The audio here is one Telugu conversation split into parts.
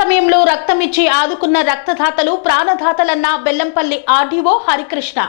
సమయంలో రక్తమిచ్చి ఆదుకున్న రక్తదాతలు ప్రాణదాతలన్న బెల్లంపల్లి ఆర్డీఓ హరికృష్ణ.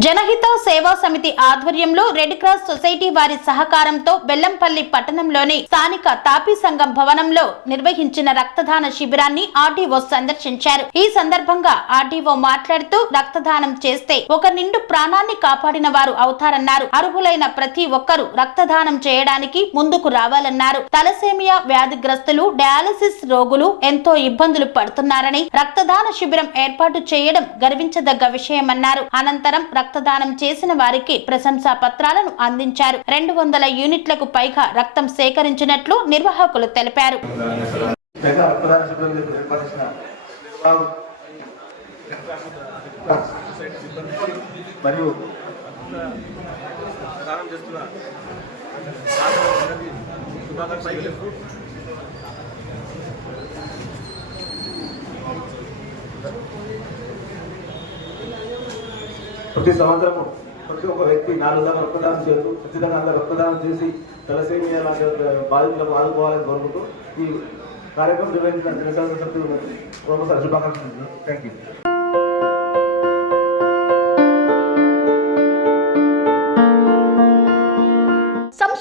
జనహిత సేవా సమితి ఆధ్వర్యంలో రెడ్ క్రాస్ సొసైటీ వారి సహకారంతో బెల్లంపల్లి పట్టణంలోని స్థానిక తాపీ సంఘం భవనంలో నిర్వహించిన రక్తదాన శిబిరాన్ని ఆర్డీఓ సందర్శించారు. ఈ సందర్భంగా ఆర్డీఓ మాట్లాడుతూ రక్తదానం చేస్తే ఒక నిండు ప్రాణాన్ని కాపాడిన వారు అవుతారన్నారు. అర్హులైన ప్రతి ఒక్కరూ రక్తదానం చేయడానికి ముందుకు రావాలన్నారు. తలసేమియా వ్యాధిగ్రస్తులు డయాలసిస్ రోగులు ఎంతో ఇబ్బందులు పడుతున్నారని రక్తదాన శిబిరం ఏర్పాటు చేయడం గర్వించదగ్గ విషయమన్నారు. అనంతరం రక్తదానం చేసిన వారికి ప్రశంసా పత్రాలను అందించారు. రెండు వందల యూనిట్లకు పైగా రక్తం సేకరించినట్లు నిర్వాహకులు తెలిపారు. మరియు శుభాకాంక్షలు ప్రతి సంవత్సరం ప్రతి ఒక్క వ్యక్తి నాలుగు దాకా రక్తదానం చేయొచ్చు ఖచ్చితంగా అందరూ రక్తదానం చేసి తలసేమియా లాంటి బాధితులకు ఆదుకోవాలని కోరుకుంటూ ఈ కార్యక్రమం నిర్వహించిన జనసేన సభ్యులు ప్రొఫెసర్ శుభాకాంక్షలు థ్యాంక్ యూ